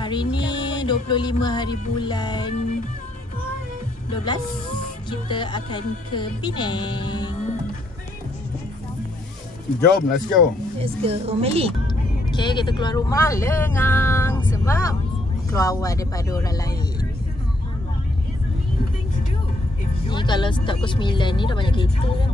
Hari ni 25 hari bulan 12. Kita akan ke Penang. Jom, let's go. Let's go. Oh, Meli. Okay, kita keluar rumah lengang sebab keluar awal daripada orang lain. Ni kalau start pukul 9 ni dah banyak kereta kan.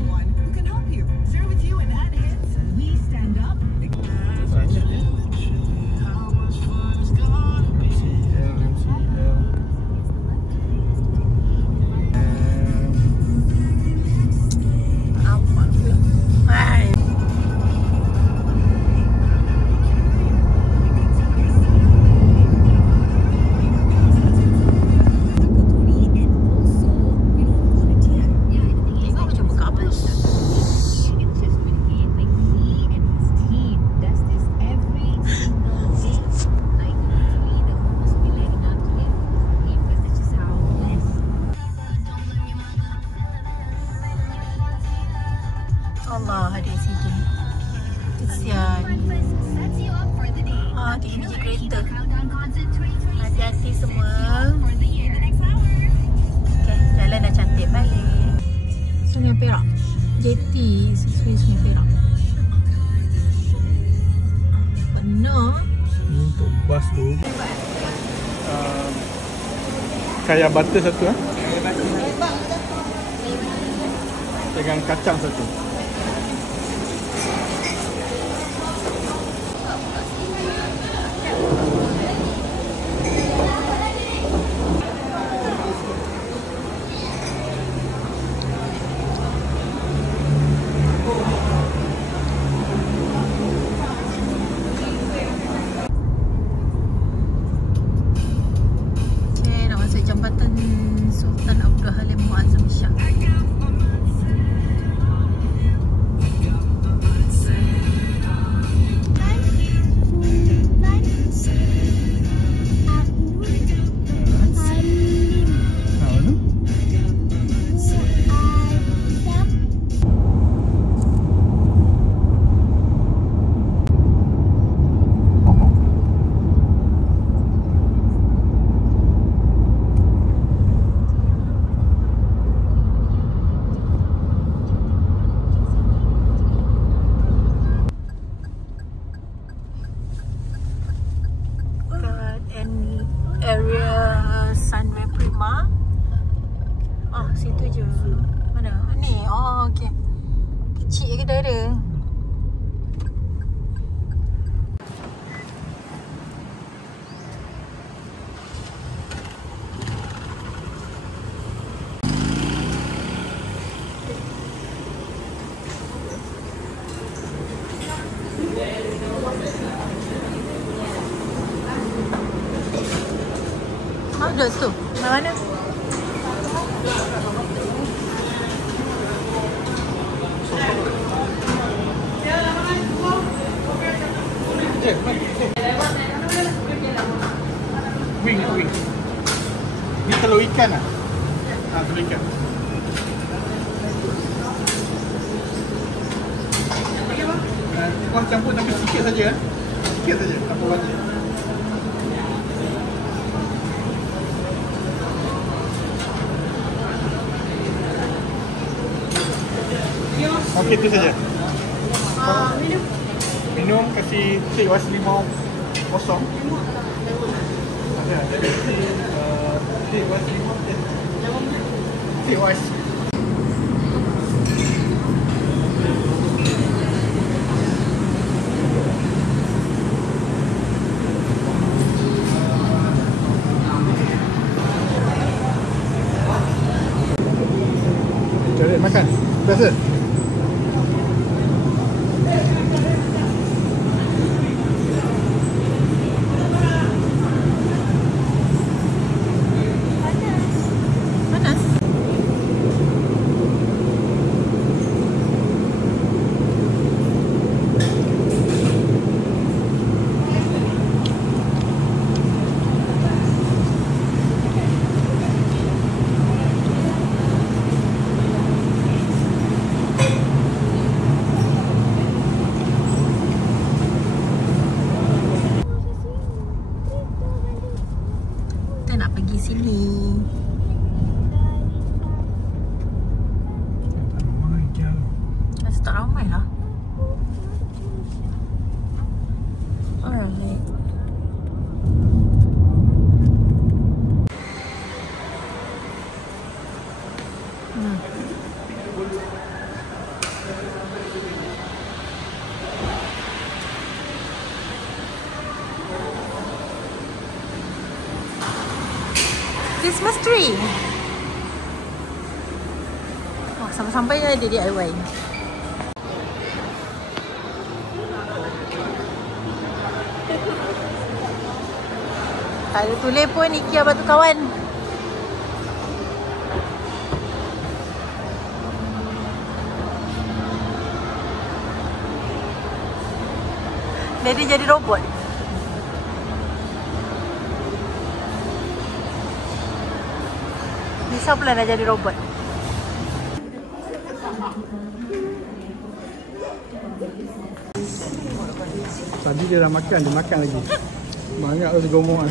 Allah ada accident. Kesian. Tiga biji kereta. Hati-hati semua. Okay, jalan dah cantik balik. Sungai Perak. Jeti Sungai Perak. Benar. Ni untuk bas tu. Kaya butter satu dengan kacang satu. Jambatan Sultan Abdul Halim Muazzam Shah. Area Sunway Prima. Situ je. Mana? Ni. Okey. Kecil kedai dia. Ada tu. Mana? Wing. Ni telur ikan lah. Telur ikan. Kuah campur tapi sikit saja. Sikit saja, tak apa banyak. Okey, itu saja. Minum kasih teh was limau kosong. Ada. Teh was limau. Teh was. Jom makan. Biasa. nak pergi sini. Rasa tak ramai lah. Alright. Christmas tree. Oh, sampai-sampai ada DIY. Tak ada tulis pun IKEA Batu Kawan. Daddy jadi robot. Nisa pula nak jadi robot. Tadi dia dah makan, dia makan lagi. Banyak tu gomongan.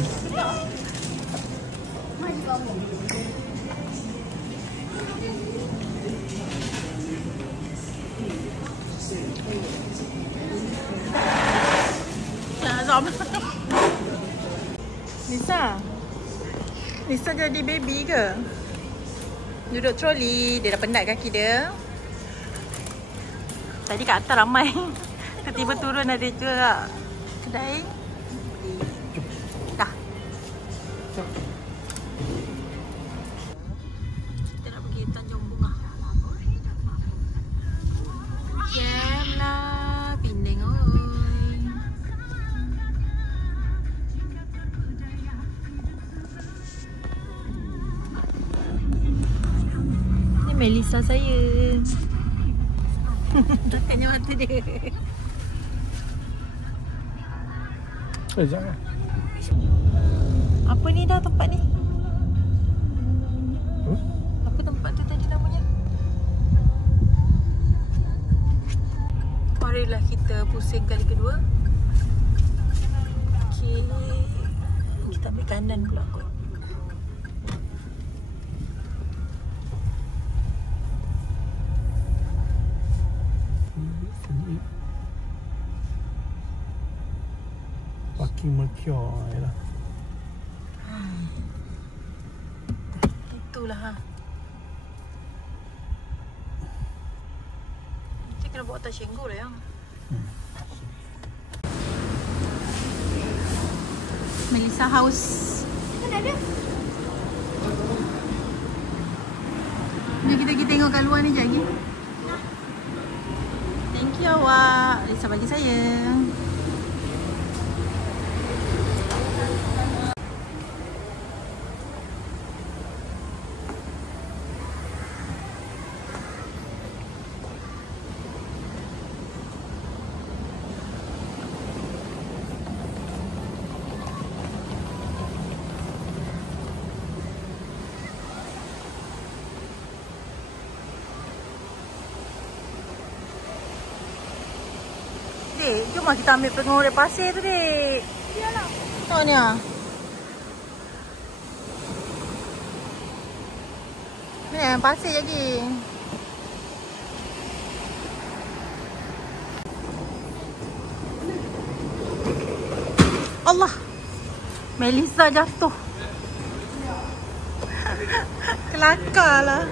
Nisa jadi baby ke? Duduk troli, dia dah penat kaki dia. Tadi kat atas ramai. Tiba-tiba turun ada juga kedai. Dah. Kita nak pergi Tanjung Bunga. Jam lah, Penang oi. Ni Melissa saya. Tanya mata dia. Jangan. Apa ni dah tempat ni? Apa tempat tu tadi namanya? Marilah kita pusing kali kedua. Okey. Kita ambil kanan pula kot. Parking Mercure lah. Itulah ha. Kita kena bawa tas Cenggu lah yang. Melissa House. Mana ada? Jom kita pergi tengok kat luar ni sekejap lagi. Thank you awak. Melissa bagi saya. Dek, jom lah kita ambil pengorek pasir tu, Dek. Iyalah. Tengok ni lah. Ni pasir lagi. Allah. Melissa jatuh. Kelakar lah.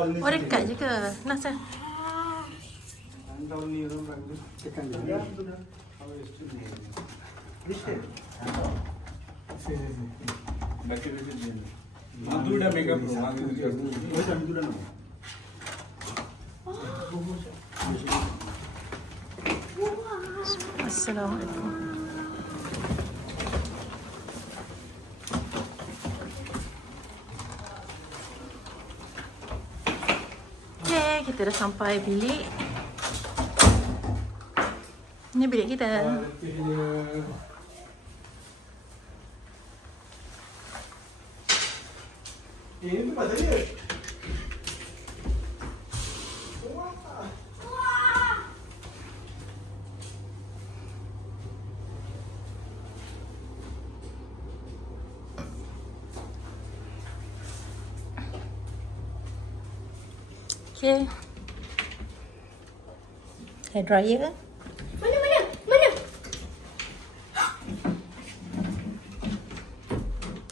Oh, dekat je ke? Nasa. Assalamualaikum. Okay, kita dah sampai bilik. Ini bilik kita. Ini tempat saya. Okay. Hair dryer kan? Mana?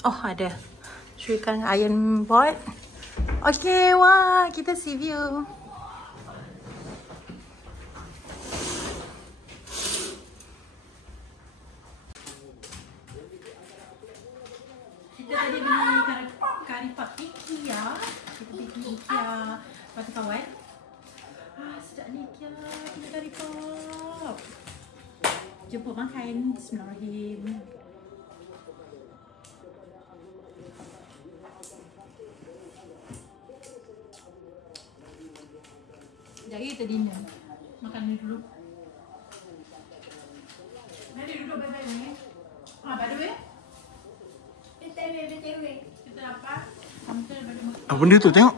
Oh, ada. Syuikan iron board. Okay, wah, kita see view. Kita tadi beli kari pak IKEA. Kita pergi IKEA. Lepas tu kawan. Sedap ni IKEA. Kita kari pop. Jemput makan. Bismillahirrahmanirrahim. Sekejap lagi kita dinner. Makan ni dulu. Mari duduk baik-baik ni. By the way. Kita dapat hampir daripada Apa benda tu? Tengok.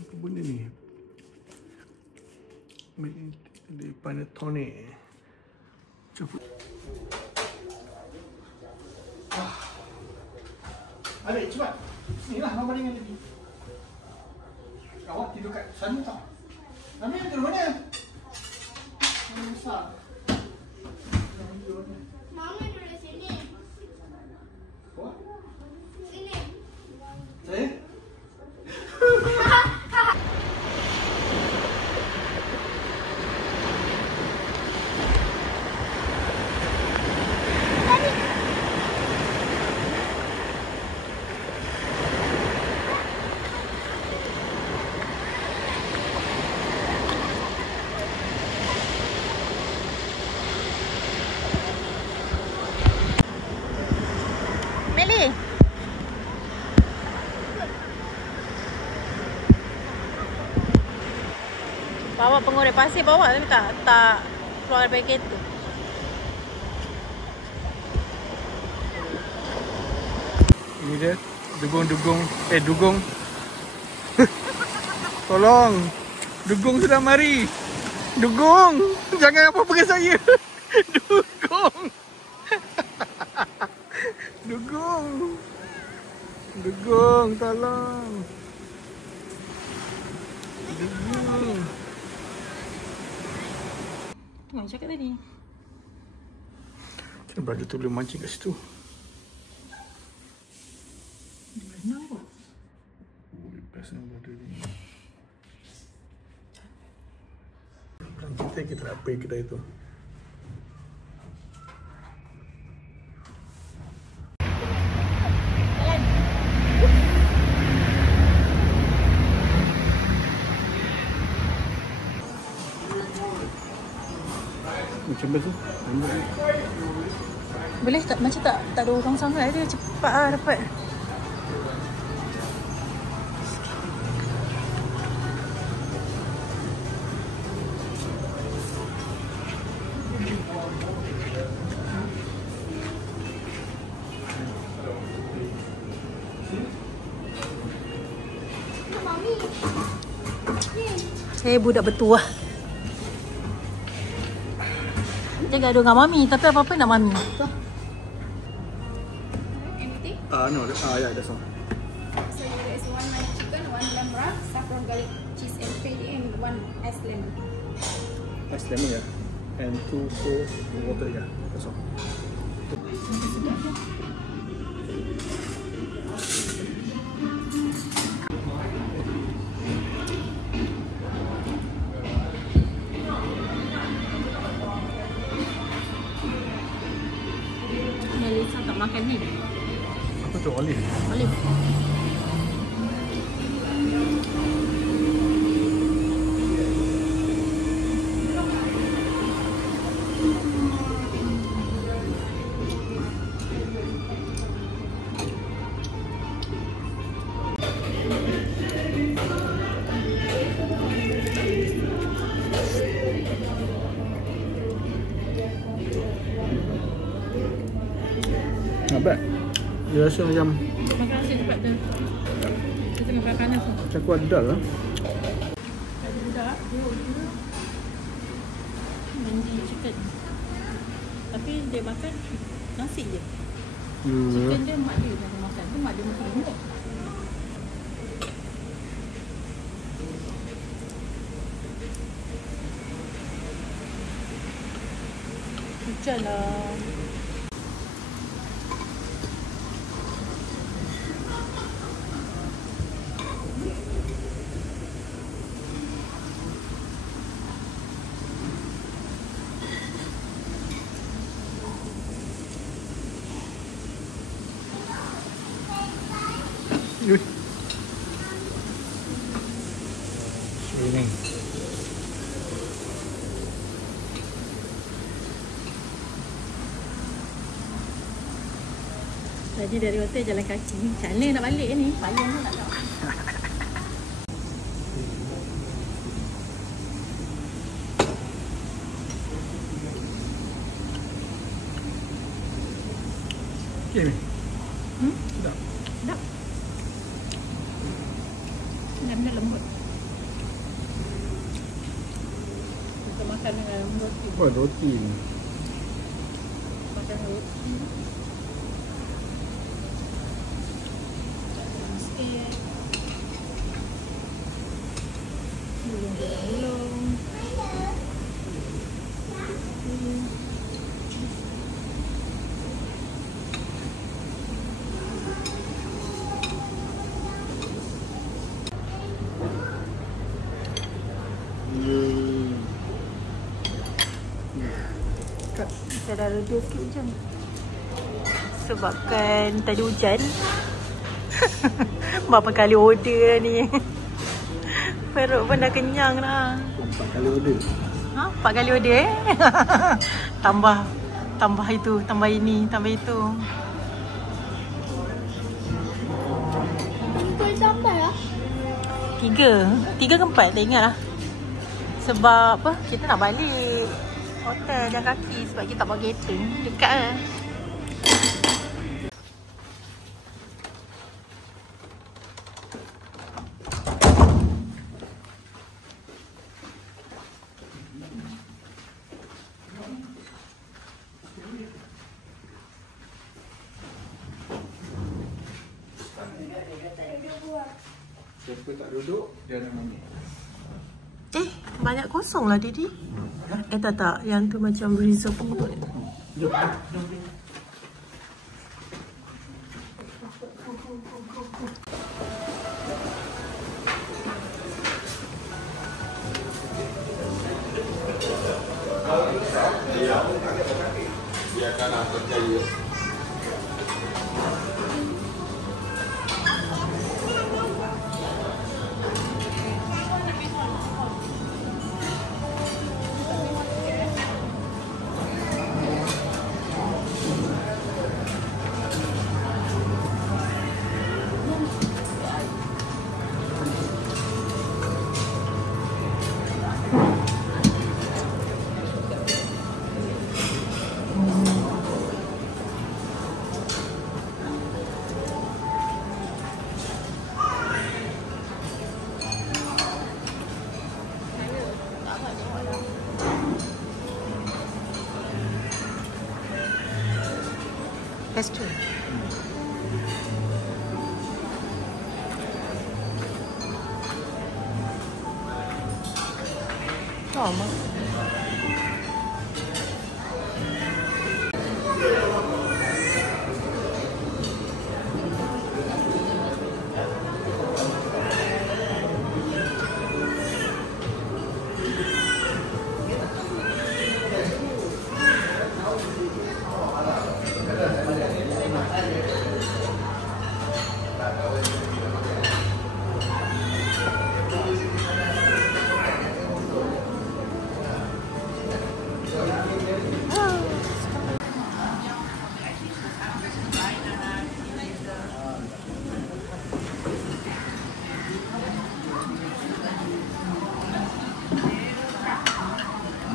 Apa benda ni? Di Panatone. Cuba. Adik, cepat. Ni lah mama dengan tadi. Awak tidur kat sana tak? Ambil tidur mana? Mana besar? Mama duduk sini. Apa? Sini. Saya? Meli. Bawa pengorek pasir bawa tapi tak keluar dari paket tu. Ini dia dugong. Dugong. Tolong. Dugong sudah mari. Dugong. Jangan apa-apa ke saya. Dugong. Dugong, tolong. Dugong. Tengok cakap tadi. Macam berada tu boleh mancing kat situ. Dia berenang kot. Biasanya berada ni. Plan kita nak pergi kedai tu. Macam biasa. Boleh tak macam tak ada orang sangat dia cepat lah dapat. Mami. Saya budak bertuah. Dia gaduh dengan mami tapi apa-apa nak mami. Anything? No, yeah, that's all. So there is one lamb chicken, one lamb wrap, saffron garlic cheese and peri, and one ice lemon. Ice lemon, yeah. And 2 cold water, yeah. That's all. Melissa tak makan ni. Apa tu? Olive? Olive. Not bad. Dia rasa macam Makan nasi cepat tu. Dia tengah panas tu. macam kuat dal lah. Ada budak dia mandi chicken. Tapi dia makan nasi je. Chicken dia mak dia yang makan. Tu mak dia makan gemuk. Hujan lah. Ini. Tadi dari hotel jalan kaki. Macam mana nak balik ni? Payung pun tak tahu. Okay ni. Sedap. Sedap. Benar-benar lembut. Kita makan dengan roti. Oh, roti ni. Makan roti. Sikit. Ulung-ulung. Kita dah reda sikit hujan. Sebabkan tadi hujan. Berapa kali order dah ni. Perut pun dah kenyang dah. 4 kali order. Ha? 4 kali order Tambah itu, tambah ini, tambah itu. Boleh tambah lah. 3 ke 4 tak ingat lah. Sebab apa? Kita nak balik hotel jalan kaki sebab kita tak bawa kereta. Dekat lah. Siapa tak duduk, dia nak mami. Banyak kosong lah Didi. Tak. Yang tu macam reserve pun. Jom. Biarkanlah percaya. Pastry. Sama.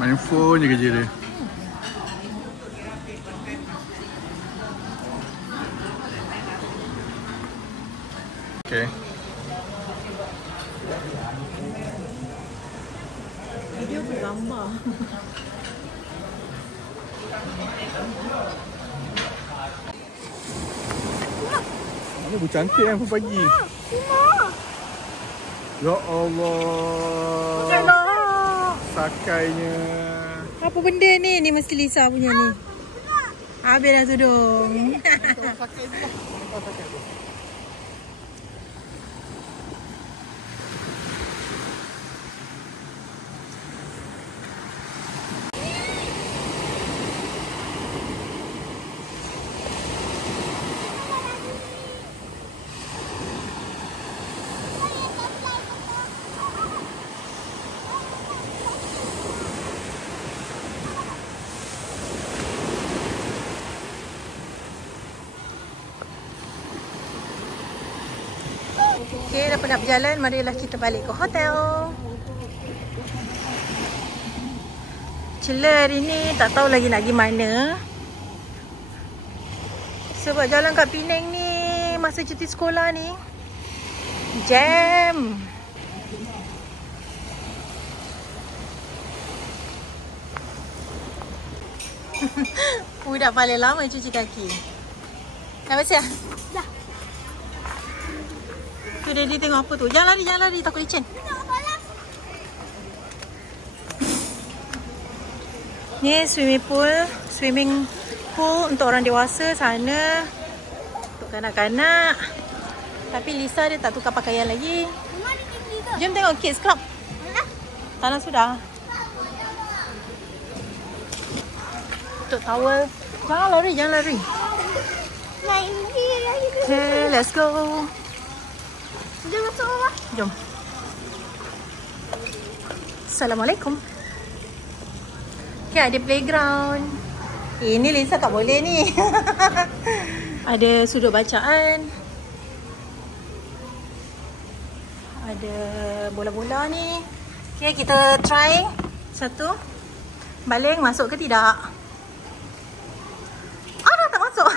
Main phone je kerja dia. Okay. Video ke gambar? Mana bu cantik kan pagi. Ya Allah. Alah. Sakainya. Apa benda ni? Ni mesti Lisa punya ni. Habis dah tudung. Sakai tu lah. Sakai tu. Okay, dah penat berjalan. Marilah kita balik ke hotel. Cela hari ni tak tahu lagi nak pergi mana. Sebab jalan kat Penang ni masa cuti sekolah ni jam. Budak paling lama cuci kaki. Dah bersih? Dah. Tu Daddy tengok apa tu. Jangan lari. Takut licin. Ni swimming pool untuk orang dewasa. Sana untuk kanak-kanak. Tapi Lisa dia tak tukar pakaian lagi. Jom tengok Kids Club. Tanah sudah. Untuk towel. Jangan lari. Okay, let's go. Jom. Assalamualaikum. Okay, ada playground. Ini Lisa tak boleh ni. Ada sudut bacaan. Ada bola-bola ni. Okay, kita try satu. Baling masuk ke tidak? Dah tak masuk.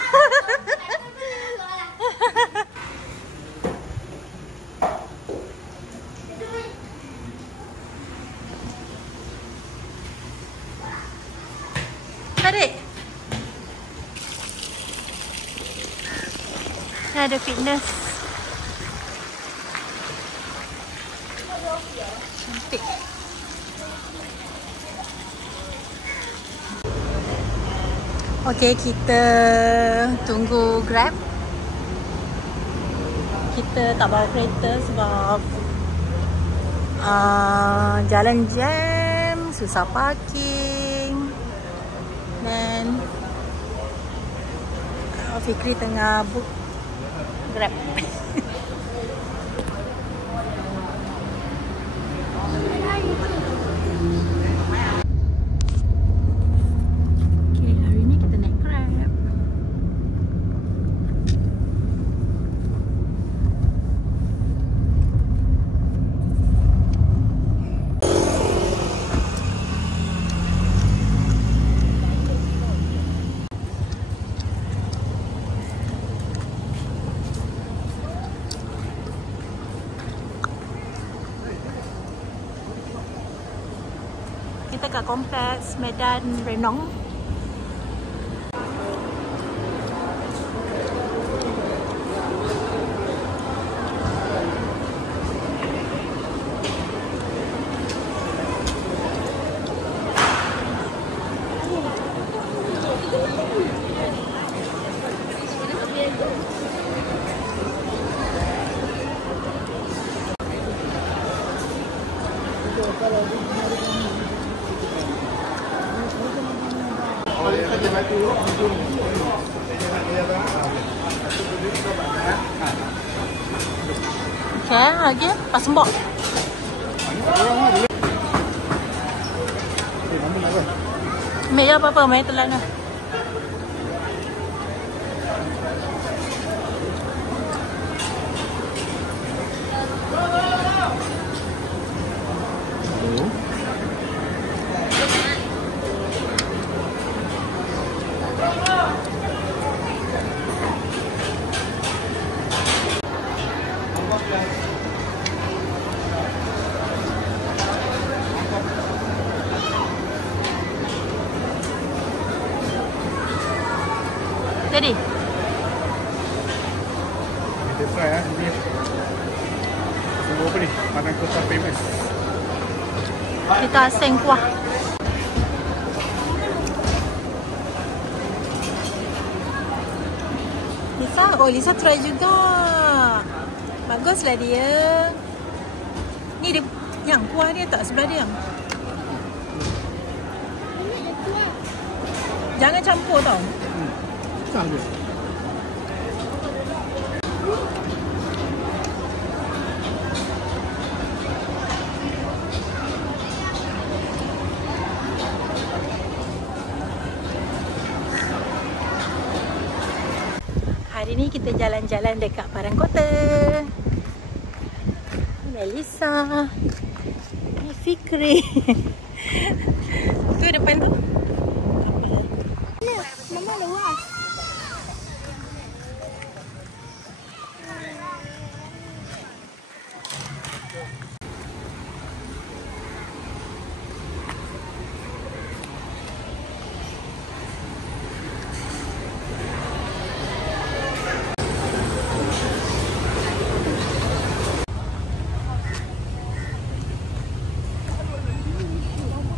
Tarik. Ni ada fitness. Cantik. Okay, kita tunggu Grab. Kita tak bawa kereta sebab jalan jam, susah parking. Dan Fikri tengah book Grab. Kita kat kompleks Medan Renong. Okay, lagi pasembok. Ambil je apa-apa, main telan lah. Jadi? Kita try lah. Ini semua apa ni? Panang Kota famous. Kita seng kuah. Lisa, oh Lisa try juga. Baguslah dia. Ni dia, yang kuah dia tak sebelah dia. Jangan campur tau. Sah je. Hari ni kita jalan-jalan dekat Parang Kota. Melissa. Ni Fikri. Tu depan tu. Mama luas.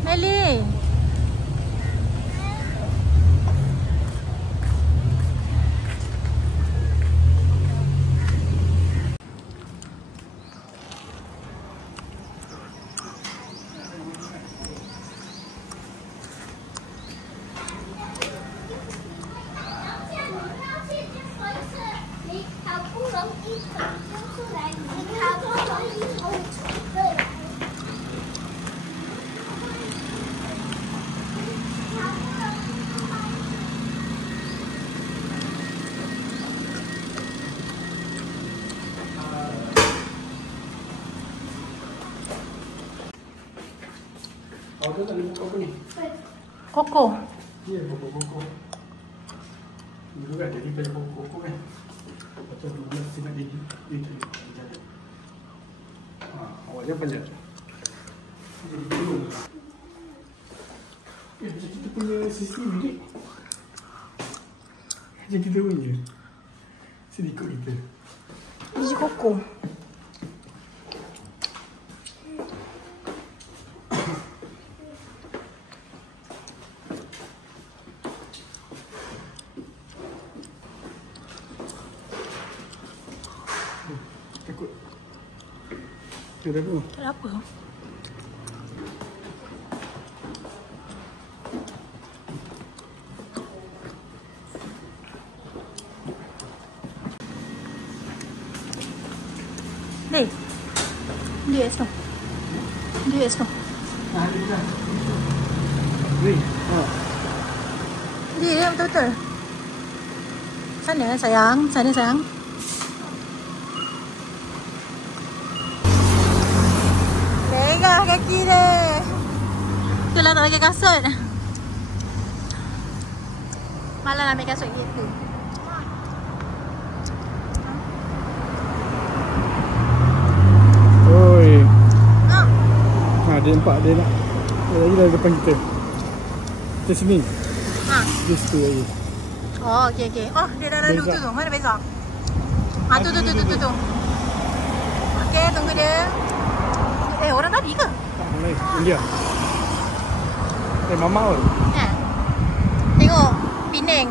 Meli. Kau tak boleh buka apa ni? Koko. Ya, koko. Dulu kan jadi pada koko kan. Lepas tu dulu mesti nak jadi. Awalnya panjat. Jadi dulu. Macam kita punya sistem ni. Macam kita punya. Sini ikut kita. Biji koko. Takut. Ada apa? Tak apa. Ni. Dia tu. Dia tu. Ada dah. Weh. Dia betul-betul. Sana sayang, sana sayang. Legah kaki dia. Itulah tak pakai kasut. Malah nak ambil kasut gitu. Oi. Ah. Dia nampak dia nak. Dia lagi dah depan kita. Kita sini. Ha. Dia situ lagi. Oh, okey. Oh, dia dah lalu tu. Mana Beza? Ah, tu. Okey, tunggu dia. Orang tadi ke? Tak, lain. India. Mama pun. Tengok Penang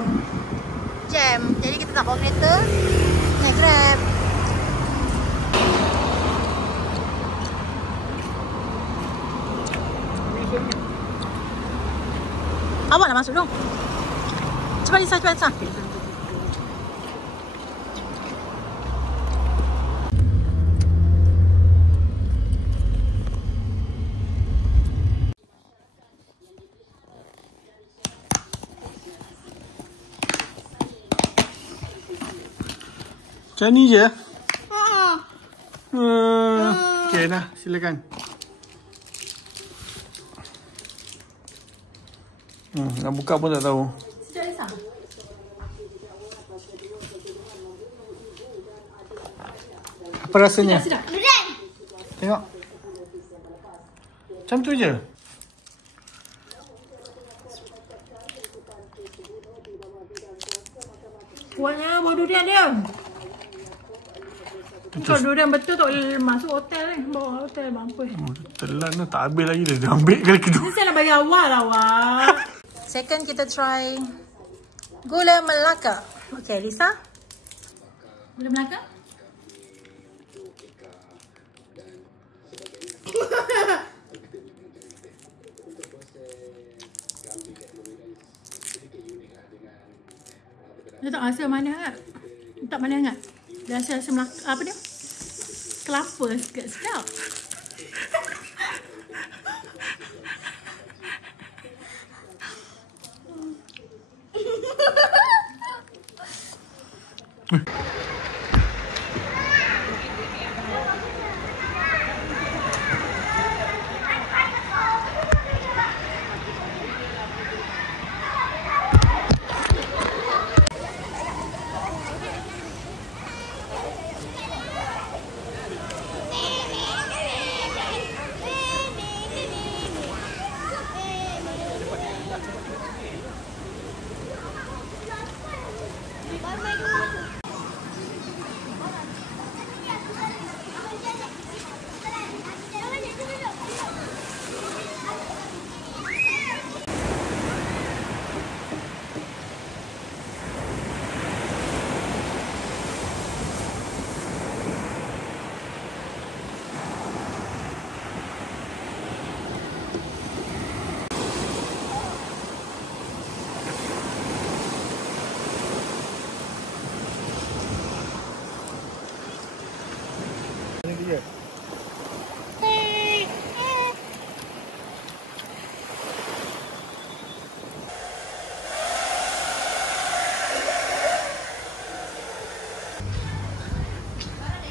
jam. Jadi kita tak bawa kereta, naik Grab. Awak nak masuk dong. Cepat Lisa. Macam ni je? Okey dah, silakan. Nak buka pun tak tahu. Sekejap Lisa. Apa rasanya? Sedap. Tengok. Macam tu je. Kuatnya bawa durian dia. Kalau durian betul tak boleh masuk hotel ni. Bawa hotel mampus. Telan tu tak habis lagi dia ambil kali kedua. Ni saya nak bagi awal awak. Second kita try gula Melaka. Okay, Lisa. Gula Melaka. Dia tak rasa manis sangat. Tak manis sangat. Dia rasa Melaka, apa dia? Kelapa sikit sedap.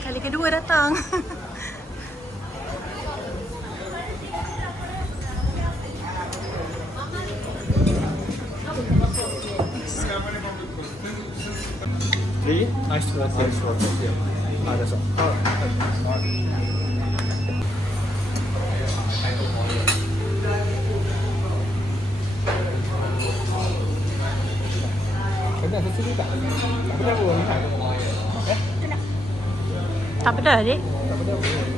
Kali kedua datang. Really? Ice water. Ice water. Yeah. That's all. Kena sesuatu tak? Tak pernah pun. Tak pedas, adik? Tak pernah pun.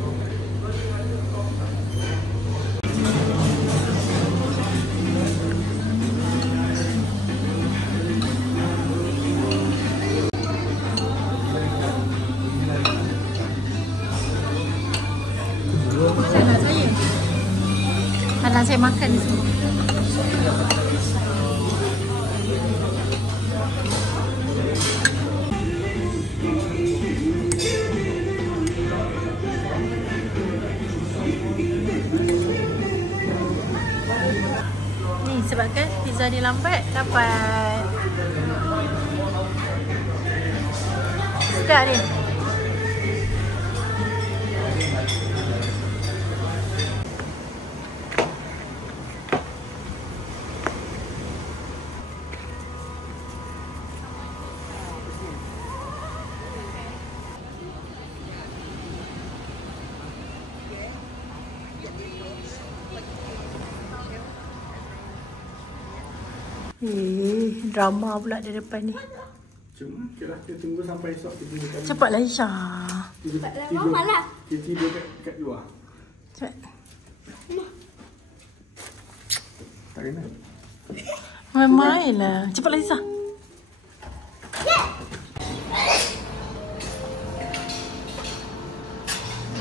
Salah saya. Salah saya makan ni semua. Ni sebabkan pizza dia lambat dapat. Sedap ni. Drama pula di depan ni. Cuma kita tunggu sampai esok tidur dekat. Cepatlah Isha. Mama lah. Kita tidur kat luar. Cepat. Tak kena. Main lah. Cepatlah Isha.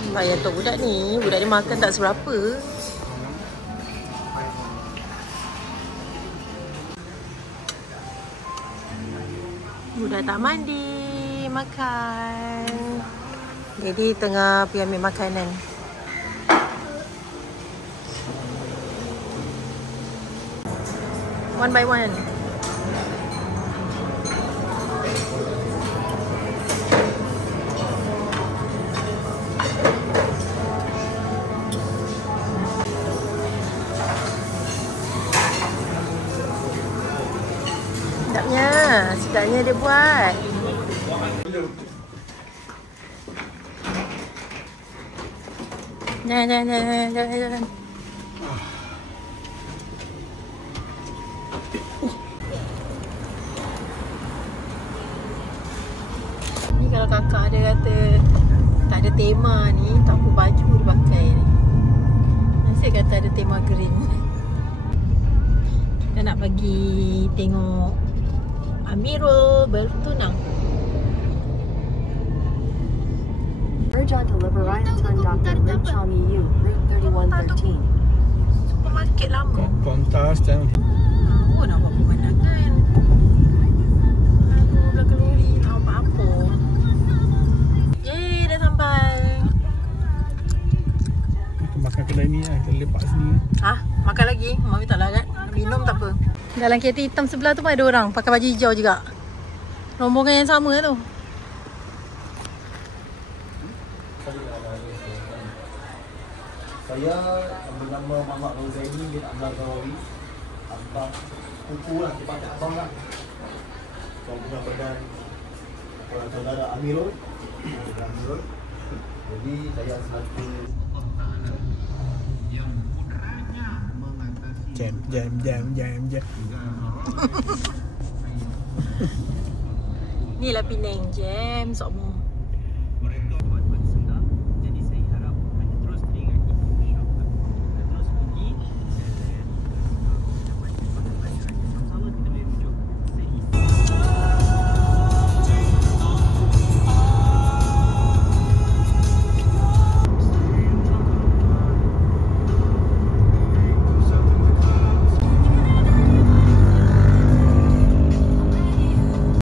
Bayar tu budak ni. Budak ni makan tak seberapa. Budak tak mandi, makan. Jadi tengah pergi ambil makanan. One by one. Sedapnya dia buat. Jangan. kalau kakak dia kata tak ada tema ni, tak apa baju dia pakai ni. Nasib kata ada tema green. Kita nak pergi tengok Amirul bertunang. Urge onto Liberayantun Dr. Lim Chong Yu, Route 3113. Supermarket lama. Kontas dan Oh, nak buat pemandangan. Aduh, belakang lori tak nampak apa. Yeay, dah sampai. kita makan kedai ni lah. Kita lepak sini. Ah, makan lagi? Mami tak larat. Minum tak apa. Dalam kereta hitam sebelah tu pun ada orang pakai baju hijau juga. Rombongan yang sama tu. Saya bernama Muhammad Rozaini bin Abdul Gawawi. Abang kuku lah, dipanggil abang lah. Gabungan badan saudara Amirul. Jadi saya selaku Jam. Ni lah Penang Jam, sok mu.